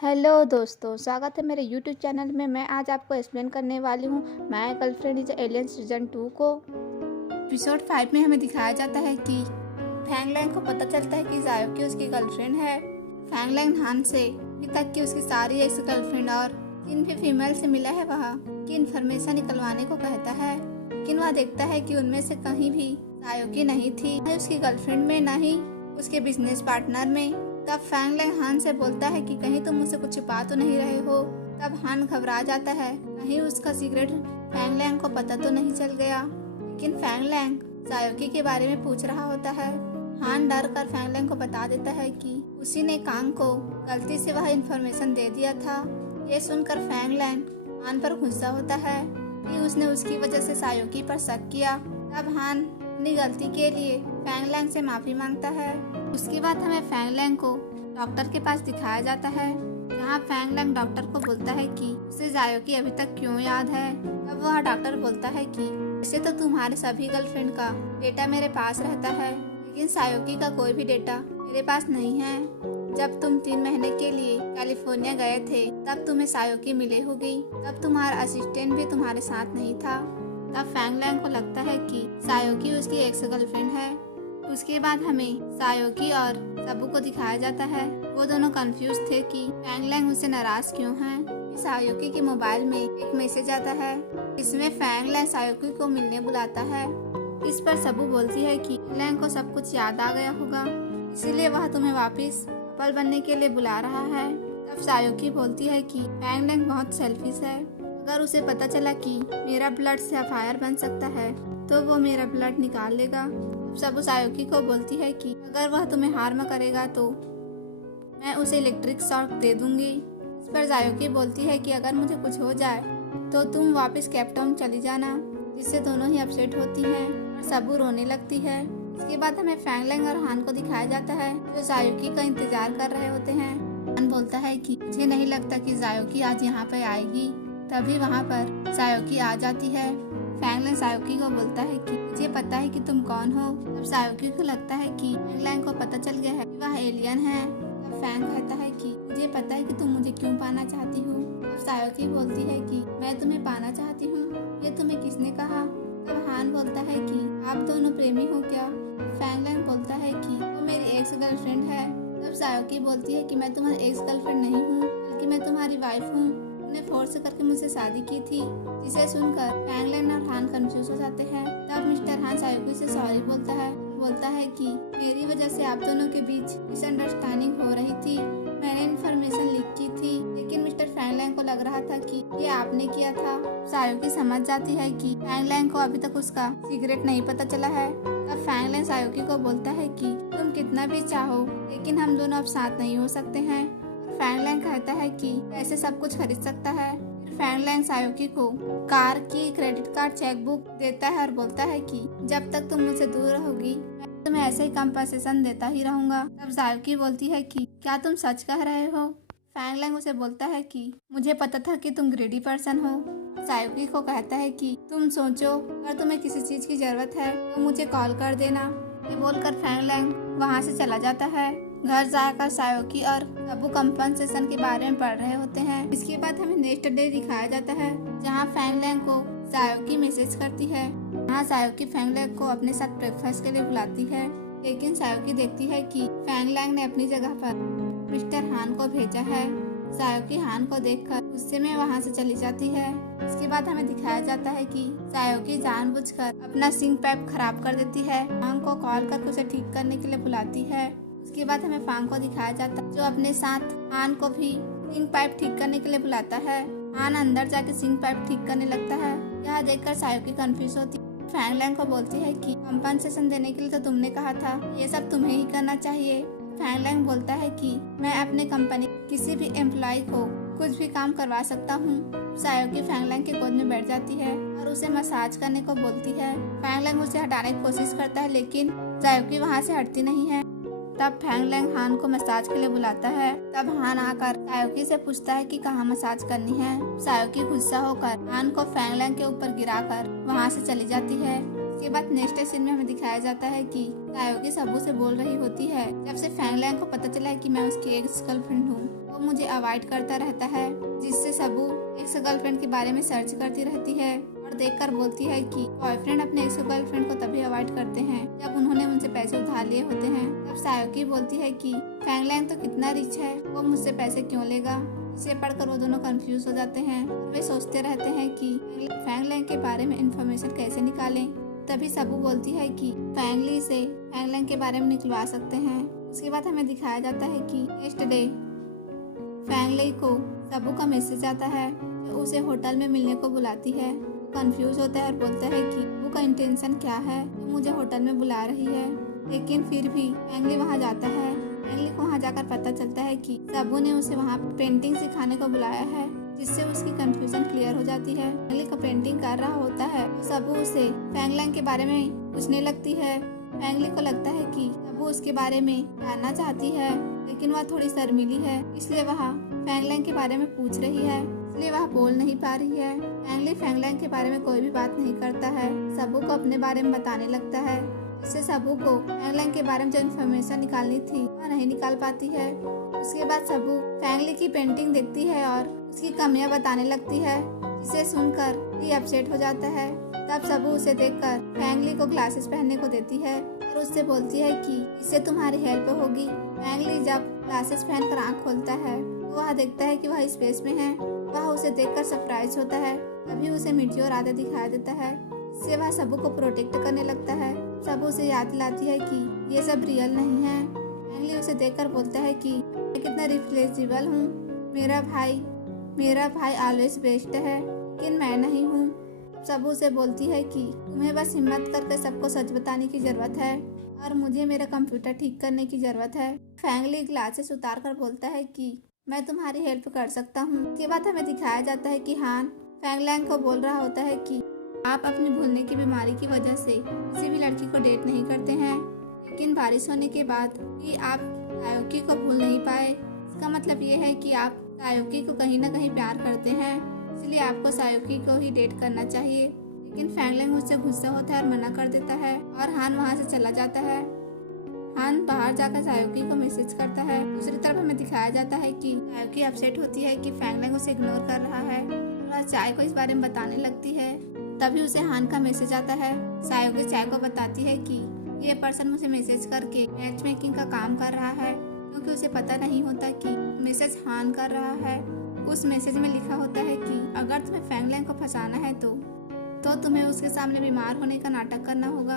Hello दोस्तों, स्वागत है मेरे यूट्यूब चैनल में। मैं आज आपको एक्सप्लेन करने वाली हूँ my girlfriend is alien season 2 को। एपिसोड 5 में हमें दिखाया जाता है कि फैंग लैंग को पता चलता है कि जायोकी उसकी गर्लफ्रेंड है। फैंग लैंग हान से अभी तक की उसकी सारी एक्स गर्लफ्रेंड और जिन भी फीमेल से मिला है वह की इन्फॉर्मेशन निकलवाने को कहता है, लेकिन वह देखता है कि उनमें से कहीं भी जायोकी नहीं थी, न उसकी गर्लफ्रेंड में न ही उसके बिजनेस पार्टनर में। तब फैंग लैंग हान से बोलता है कि कहीं तुम मुझसे कुछ छिपा तो नहीं रहे हो। तब हान घबरा जाता है, कहीं उसका सीक्रेट फैंग लैंग को पता तो नहीं चल गया। लेकिन फैंग लैंग जायोकी के बारे में पूछ रहा होता है। हान डर कर फैंग लैंग को बता देता है कि उसी ने कांग को गलती से वह इन्फॉर्मेशन दे दिया था। ये सुनकर फैंग लैंग हान पर गुस्सा होता है कि उसने उसकी वजह से जायोकी पर शक किया। तब हान अपनी गलती के लिए फैंग लैंग से माफी मांगता है। उसके बाद हमें फैंग लैंग को डॉक्टर के पास दिखाया जाता है, जहाँ फैंग लैंग डॉक्टर को बोलता है कि उसे जायोकी अभी तक क्यों याद है। तब वह डॉक्टर बोलता है कि वैसे तो तुम्हारे सभी गर्लफ्रेंड का डेटा मेरे पास रहता है, लेकिन जायोकी का कोई भी डेटा मेरे पास नहीं है। जब तुम 3 महीने के लिए कैलिफोर्निया गए थे तब तुम्हें जायोकी मिली होगी, तब तुम्हारा असिस्टेंट भी तुम्हारे साथ नहीं था। तब फैंग लैंग को लगता है कि जायोकी उसकी एक्स गर्लफ्रेंड है। उसके बाद हमें जायोकी और सबू को दिखाया जाता है। वो दोनों कंफ्यूज थे कि फैंग लैंग उससे नाराज क्यों है। जायोकी के मोबाइल में एक मैसेज आता है, इसमें फैंग लैंग जायोकी को मिलने बुलाता है। इस पर सबू बोलती है कि लैंग को सब कुछ याद आ गया होगा, इसीलिए वह तुम्हें वापस कपल बनने के लिए बुला रहा है। तब जायोकी बोलती है कि फैंग लैंग बहुत सेल्फिश है, अगर उसे पता चला कि मेरा ब्लड सैफायर बन सकता है तो वो मेरा ब्लड निकाल लेगा। सबू जायोकी को बोलती है कि अगर वह तुम्हें हार्म करेगा तो मैं उसे इलेक्ट्रिक शॉक दे दूंगी। इस पर जायोकी बोलती है कि अगर मुझे कुछ हो जाए तो तुम वापस केप टाउन चली जाना, जिससे दोनों ही अपसेट होती हैं और सबू रोने लगती है। इसके बाद हमें फैंग लैंग और हान को दिखाया जाता है, जो जायोकी का इंतजार कर रहे होते हैं। हान बोलता है कि मुझे नहीं लगता कि जायोकी आज यहाँ पे आएगी। तभी वहाँ पर जायोकी आ जाती है। फैंग लैंग जायोकी को बोलता है कि मुझे पता है कि तुम कौन हो। तब जायोकी को लगता है कि फैंग लैंग को पता चल गया है कि वह एलियन है। तब फैंग कहता है कि मुझे पता है कि तुम मुझे क्यों पाना चाहती हो। तब जायोकी बोलती है कि मैं तुम्हें पाना चाहती हूँ, ये तुम्हें किसने कहा। तब हान बोलता है कि आप दोनों प्रेमी हो क्या। फैंग लैंग बोलता है कि वो मेरी एक्स गर्लफ्रेंड है। तब जायोकी बोलती है कि मैं तुम्हारी एक्स गर्लफ्रेंड नहीं हूँ, बल्कि मैं तुम्हारी वाइफ हूँ। ने फोर्स करके मुझसे शादी की थी। जिसे सुनकर फैंग लैंग और हान कंफ्यूज हो जाते हैं। तब मिस्टर हान जायोकी से सॉरी बोलता है कि मेरी वजह से आप दोनों के बीच मिसअंडरस्टैंडिंग हो रही थी। मैंने इन्फॉर्मेशन लीक की थी, लेकिन मिस्टर फैंग लैंग को लग रहा था कि ये आपने किया था। जायोकी समझ जाती है कि फैंग लैंग को अभी तक उसका सीक्रेट नहीं पता चला है। तब फैंग लैंग जायोकी को बोलता है कि तुम कितना भी चाहो, लेकिन हम दोनों अब साथ नहीं हो सकते हैं। फैंग लैंग कहता है कि ऐसे सब कुछ खरीद सकता है। फैंग लैंग जायोकी को कार की क्रेडिट कार्ड चेकबुक देता है और बोलता है कि जब तक तुम मुझसे दूर रहोगी मैं तुम्हें ऐसे ही कंपनसेशन देता ही रहूंगा। तब जायोकी बोलती है कि क्या तुम सच कह रहे हो। फैंग लैंग उसे बोलता है कि मुझे पता था कि तुम ग्रीडी पर्सन हो। जायोकी को कहता है कि तुम सोचो, अगर तुम्हें किसी चीज की जरूरत है तो मुझे कॉल कर देना। ये बोलकर फैंग लैंग वहाँ से चला जाता है। घर जाकर जायोकी और सबू कंपनसेशन के बारे में पढ़ रहे होते हैं। इसके बाद हमें नेक्स्ट डे दिखाया जाता है, जहाँ फैंग लैंग को जायोकी मैसेज करती है। यहाँ जायोकी फैंग लैंग को अपने साथ ब्रेकफास्ट के लिए बुलाती है, लेकिन जायोकी देखती है कि फैंग लैंग ने अपनी जगह पर मिस्टर हान को भेजा है। जायोकी हान को देखकर गुस्से में वहाँ से चली जाती है। इसके बाद हमें दिखाया जाता है कि जायोकी जानबूझकर अपना सिंक पाइप खराब कर देती है। हान को कॉल करके उसे ठीक करने के लिए बुलाती है। उसके बाद हमें फांग को दिखाया जाता है, जो अपने साथ हान को भी सिंक पाइप ठीक करने के लिए बुलाता है। हान अंदर जाके सिंक पाइप ठीक करने लगता है। यह देखकर जायोकी कंफ्यूज होती है। फैंग लैंग को बोलती है कि कंपनसेशन देने के लिए तो तुमने कहा था, ये सब तुम्हें ही करना चाहिए। फैंग लैंग बोलता है कि मैं अपने कंपनी किसी भी एम्प्लॉय को कुछ भी काम करवा सकता हूँ। जायोकी फैंग लैंग के गोद में बैठ जाती है और उसे मसाज करने को बोलती है। फैंग लैंग उसे हटाने की कोशिश करता है, लेकिन जायोकी वहाँ से हटती नहीं है। तब फैंग लैंग हान को मसाज के लिए बुलाता है। तब हान आकर जायोकी से पूछता है कि कहाँ मसाज करनी है। जायोकी गुस्सा होकर हान को फैंग लैंग के ऊपर गिराकर वहाँ से चली जाती है। इसके बाद नेक्स्ट सीन में हमें दिखाया जाता है कि सायोकी सबू से बोल रही होती है, जब से फैंगलैंग को पता चला है कि मैं उसकी एक्स गर्लफ्रेंड हूँ वो मुझे अवॉइड करता रहता है, जिससे सबू एक्स गर्लफ्रेंड के बारे में सर्च करती रहती है और देखकर बोलती है कि बॉयफ्रेंड अपने एक्स गर्लफ्रेंड को तभी अवॉइड करते हैं जब उन्होंने उनसे पैसे उधार लिए होते हैं। तब सायोकी बोलती है कि फैंगलैंग तो कितना रिच है, वो मुझसे पैसे क्यों लेगा। इसे पढ़कर वो दोनों कंफ्यूज हो जाते हैं और वे सोचते रहते हैं कि फैंगलैंग के बारे में इंफॉर्मेशन कैसे निकालें। तभी सबू बोलती है कि फैंगली से फैंगलैंग के बारे में निकलवा सकते हैं। उसके बाद हमें दिखाया जाता है कि नेक्स्ट डे फैंगली को सबू का मैसेज आता है जो उसे होटल में मिलने को बुलाती है। कंफ्यूज होता है और बोलता है कि वो का इंटेंशन क्या है, वो मुझे होटल में बुला रही है। लेकिन फिर भी फैंगली वहाँ जाता है। फैंगली को वहाँ जाकर पता चलता है कि सबू ने उसे वहाँ पेंटिंग सिखाने को बुलाया है, जिससे उसकी कंफ्यूजन क्लियर हो जाती है। फैंगली को पेंटिंग कर रहा होता है तो सबू उसे फैंगलैंग के बारे में पूछने लगती है। फैंगली को लगता है कि सबू उसके बारे में जानना चाहती है, लेकिन वह थोड़ी शर्मीली है, इसलिए वह फैंगलैंग के बारे में पूछ रही है, इसलिए वह बोल नहीं पा रही है। फैंगली फैंगलैंग के बारे में कोई भी बात नहीं करता है, सबू को अपने बारे में बताने लगता है, इससे सबू को फैंगलैंग के बारे में जो इन्फॉर्मेशन निकालनी थी वह नहीं निकाल पाती है। उसके बाद सबू फैंगली की पेंटिंग देखती है और उसकी कमियां बताने लगती है, जिसे सुनकर ये अपसेट हो जाता है। तब सबू उसे देखकर फैंगली को ग्लासेस पहनने को देती है और उससे बोलती है कि इससे तुम्हारी हेल्प होगी। फैंगली जब ग्लासेस पहनकर आँख खोलता है तो वह देखता है कि वह स्पेस में है। वह उसे देखकर सरप्राइज होता है। तभी उसे मीटियोर आते दिखाई देता है, इससे वह सबू को प्रोटेक्ट करने लगता है। सबू उसे याद दिलाती है कि ये सब रियल नहीं है। फैंगली उसे देखकर बोलता है कि मैं कितना रिप्लेसेबल हूँ, मेरा भाई ऑलवेज बेस्ट है, लेकिन मैं नहीं हूँ। सबू से बोलती है कि तुम्हें बस हिम्मत करके सबको सच बताने की जरूरत है और मुझे मेरा कंप्यूटर ठीक करने की जरूरत है। फैंगली ग्लासेस उतार कर बोलता है कि मैं तुम्हारी हेल्प कर सकता हूँ। इसके बाद हमें दिखाया जाता है कि हान फैंगलैंग को बोल रहा होता है कि आप अपनी भूलने की बीमारी की वजह से किसी भी लड़की को डेट नहीं करते हैं, लेकिन बारिश होने के बाद भी आप सायोकी को भूल नहीं पाए। इसका मतलब ये है कि आप सायोकी को कहीं ना कहीं प्यार करते हैं, इसलिए आपको सायोकी को ही डेट करना चाहिए। लेकिन फैंगलैंग उससे गुस्सा होता है और मना कर देता है और हान वहाँ से चला जाता है। हान बाहर जाकर सायोकी को मैसेज करता है। दूसरी तरफ हमें दिखाया जाता है कि सायोकी अपसेट होती है कि फैंगलैंग उसे इग्नोर कर रहा है। वह चाय को इस बारे में बताने लगती है। तभी उसे हान का मैसेज आता है। सायोकी चाय को बताती है कि ये पर्सन मुझे मैसेज करके मैच मेकिंग का काम कर रहा है, क्योंकि उसे पता नहीं होता कि मैसेज हान कर रहा है। उस मैसेज में लिखा होता है कि अगर तुम्हें फैंगलैंग को फंसाना है तो तुम्हें उसके सामने बीमार होने का नाटक करना होगा।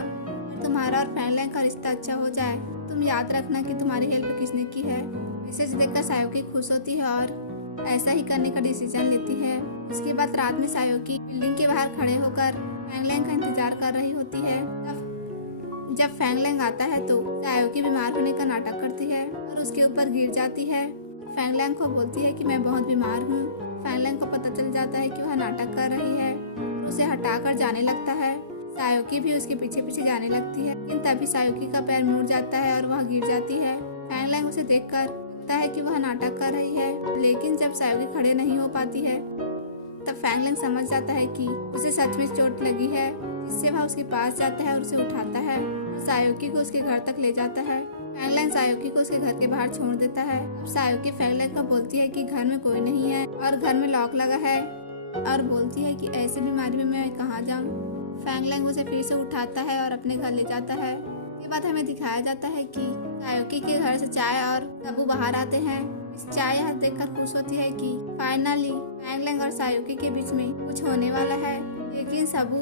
तुम्हारा और फैंगलैंग का रिश्ता अच्छा हो जाए, तुम याद रखना कि तुम्हारी हेल्प किसने की है। मैसेज देखकर सायोकी खुश होती है और ऐसा ही करने का डिसीजन लेती है। उसके बाद रात में सायोकी बिल्डिंग के बाहर खड़े होकर फैंगलैंग का इंतजार कर रही होती है। तब जब फैंगलैंग आता है तो सायोकी बीमार होने का नाटक करती है और उसके ऊपर गिर जाती है। फैंगलैंग को बोलती है कि मैं बहुत बीमार हूँ। फैंगलैंग को पता चल जाता है कि वह नाटक कर रही है, उसे हटाकर जाने लगता है। सायोकी भी उसके पीछे पीछे जाने लगती है, लेकिन तभी सायोकी का पैर मुड़ जाता है और वह गिर जाती है। फैंगलैंग उसे देखकर लगता है कि वह नाटक कर रही है, लेकिन जब सायोकी खड़े नहीं हो पाती है तब फैंगलैंग समझ जाता है कि उसे सच में चोट लगी है, जिससे वह उसके पास जाता है और उसे उठाता है और सायोकी को उसके घर तक ले जाता है। फैंगलैंग सायोकी को उसके घर के बाहर छोड़ देता है। अब सायोकी फैंगलैंग को बोलती है कि घर में कोई नहीं है और घर में लॉक लगा है, और बोलती है कि ऐसे बीमारी में मैं कहाँ जाऊँ। फैंगलैंग उसे फिर से उठाता है और अपने घर ले जाता है। इसके बाद हमें दिखाया जाता है कि सायोकी के घर से चाय और सबू बाहर आते हैं। इस चाय देखकर खुश होती है कि फाइनली फैंगलैंग और सायोकी के बीच में कुछ होने वाला है, लेकिन सबू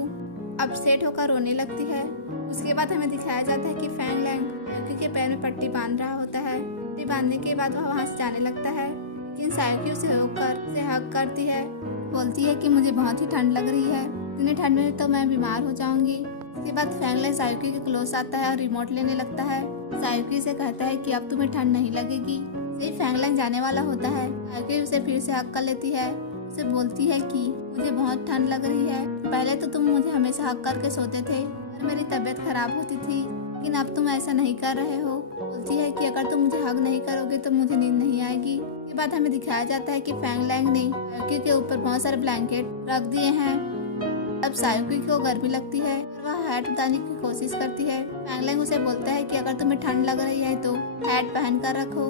अपसेट होकर रोने लगती है। उसके बाद हमें दिखाया जाता है कि फैंगलैंग सायोकी के पैर में पट्टी बांध रहा होता है। पट्टी बांधने के बाद वह वहाँ से जाने लगता है, लेकिन सायोकी उसे रोककर उसे हग करती है। बोलती है कि मुझे बहुत ही ठंड लग रही है, इतनी ठंड में तो मैं बीमार हो जाऊंगी। इसके बाद फैंगलैंग सायोकी के क्लोज आता है और रिमोट लेने लगता है। सायोकी से कहता है कि अब तुम्हें ठंड नहीं लगेगी। फिर फैंगलैंग जाने वाला होता है। सायोकी उसे फिर से हक कर लेती है। उसे बोलती है कि मुझे बहुत ठंड लग रही है, पहले तो तुम मुझे हमेशा हक करके सोते थे और मेरी तबीयत खराब होती थी, लेकिन अब तुम ऐसा नहीं कर रहे हो। बोलती है कि अगर तुम मुझे हक नहीं करोगे तो मुझे नींद नहीं आएगी। इसके बाद हमें दिखाया जाता है कि फैंगलैंग ने सायोकी के ऊपर बहुत सारे ब्लैंकेट रख दिए हैं अब सायुकी को गर्मी लगती है और वह हैट उतारने की कोशिश करती है। फैंगलैंग उसे बोलता है कि अगर तुम्हें ठंड लग रही है तो हैट पहन कर रखो।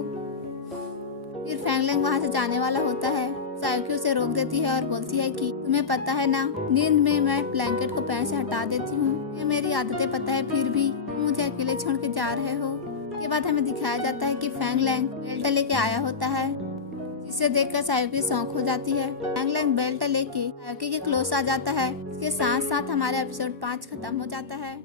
फिर फैंगलैंग वहाँ से जाने वाला होता है। सायुकी उसे रोक देती है और बोलती है कि तुम्हें पता है ना, नींद में मैं ब्लैंकेट को पैर से हटा देती हूँ। ये मेरी आदतें पता है, फिर भी तुम मुझे अकेले छोड़ के जा रहे हो। के बाद हमें दिखाया जाता है कि फैंगलैंग बेल्ट लेके आया होता है, जिसे देखकर सायुकी शौक हो जाती है। फैंगलैंग बेल्ट लेके सायुकी के क्लोज आ जाता है। इसके साथ साथ हमारा एपिसोड 5 खत्म हो जाता है।